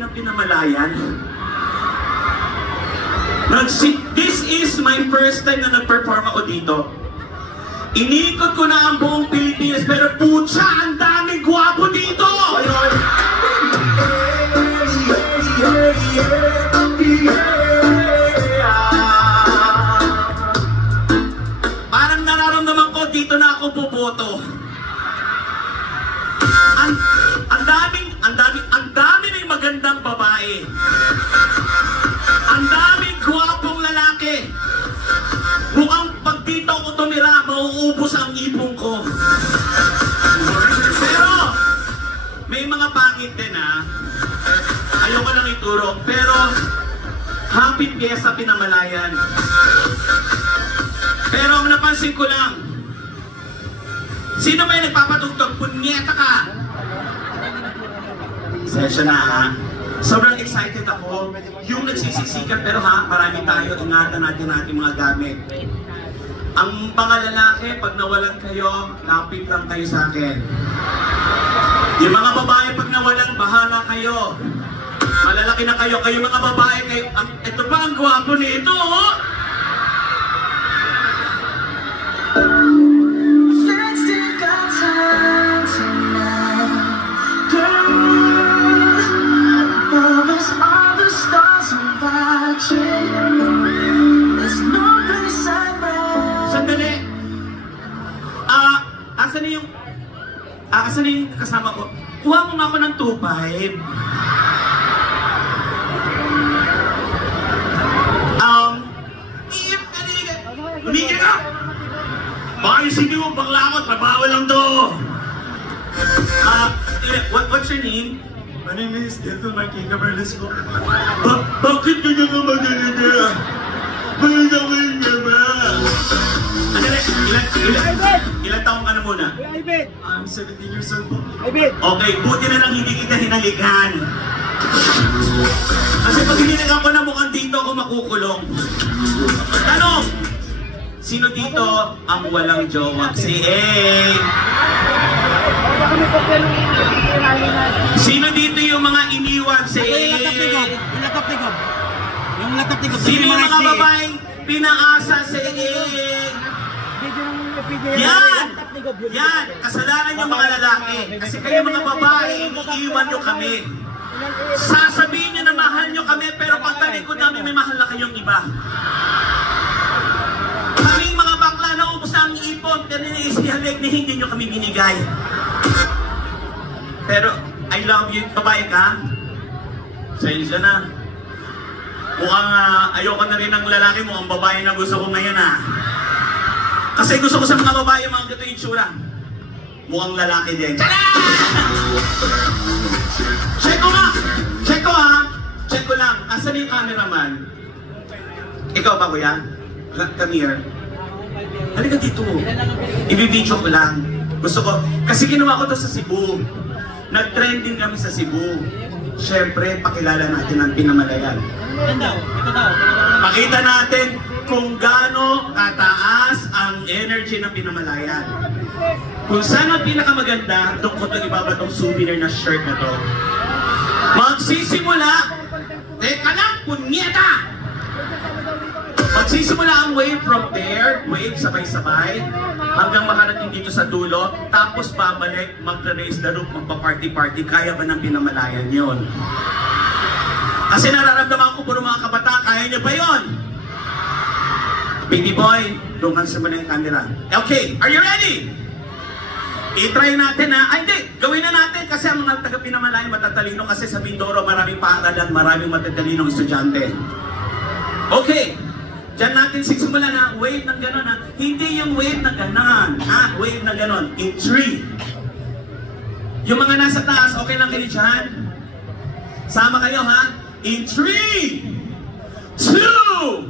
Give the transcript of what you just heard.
ng Pinamalayan. This is my first time na nag-perform ako dito. Inikot ko na ang buong Pilipinas, pero putya, ang daming gwapo dito! Parang nararamdaman ko dito na ako boboto. Ang dami ng magandang babae. Ang daming gwapong lalaki. Mukhang pag dito ako tumira, mauubos ang ipong ko. Pero, may mga pangit din ha. Ayoko lang ituro. Pero, happy Fiesta Pinamalayan. Pero ang napansin ko lang, sino ba yung nagpapatugtog? Punyeta ka! Session na ha. Sobrang excited ako. Yung nagsisisikat, pero ha, marami tayo. Ingatan natin natin mga gamit. Ang mga lalaki, pag nawalan kayo, lapit lang kayo sa akin. Yung mga babae, pag nawalan, bahala kayo. Malalaki na kayo. Kayo mga babae, kayo, ito pa ang gwapo nito, oh! Let's take our time tonight, girl. Above us all the stars are watching. There's no place I'd rather. Sandali. Asan na yung kasama ko? Kuha mo nga ako ng 2.5. Humigil ka! Baka isipin mo, bakla ako, trabaho lang to. What's your name? My name is Delton Marquinga Berlisco. Bakit ganyan ka maganda? Magandang ba? Ilan taong ka na muna? I'm 17 years old po. Okay, buti na lang hindi kita hinalikan. Kasi pag hinalikan ko na mukhang dito ako makukulong. Tanong! Sino dito ang walang jowa? Si A. Sino dito yung mga iniwan? Si A. Sino yung mga babaeng pinaasa? Si A. Yan! Yan! Kasalanan yung mga lalaki. Kasi kayo mga babae, iniiwan nyo kami. Sasabihin nyo na mahal nyo kami, pero pag talikod namin may mahal na kayong iba. Kaming mga bakla na ubos na ang ipon, pero iniisihalik na hindi nyo kami binigay. Pero, I love you. Babae ka? Sa'yo na. Mukhang ayoko na rin ng lalaki mo. Ang babae na gusto ko ngayon Kasi gusto ko sa mga babae mga ganito yung tsura. Mukhang lalaki din. Tara! Check ko nga! Check ko Check ko lang. Asan yung cameraman? Ikaw ba kuya? Come here. Halika dito. I-video ko lang. Gusto ko. Kasi ginawa ko to sa Cebu. Nag-trending kami sa Cebu. Siyempre, pakilala natin ang Pinamalayan. Pakita natin kung gaano kataas ang energy ng Pinamalayan. Kung saan ang pinakamaganda, doon ko itong ibabatong souvenir na shirt na to. Magsisimula, teka lang, punyeta! Magsisimula ang wave from there, wave sabay-sabay, hanggang makarating dito sa dulo, tapos babalik, mag-raise the roof, magpa-party-party, kaya ba ng Pinamalayan yun? Kasi nararamdaman ko puro mga kabataan, kaya niyo ba yun? Baby boy, doon ka sa yung camera. Okay, are you ready? I-try natin Ay, hindi, gawin na natin kasi ang mga taga-Pinamalayan matatalino kasi sa Mindoro maraming paaralan, maraming matatalinong estudyante. Okay, dyan natin sigsimula na wave ng gano'n Hindi yung wave na gano'n, wave na gano'n. In 3. Yung mga nasa taas, okay lang kayo dyan? Sama kayo In 3, 2,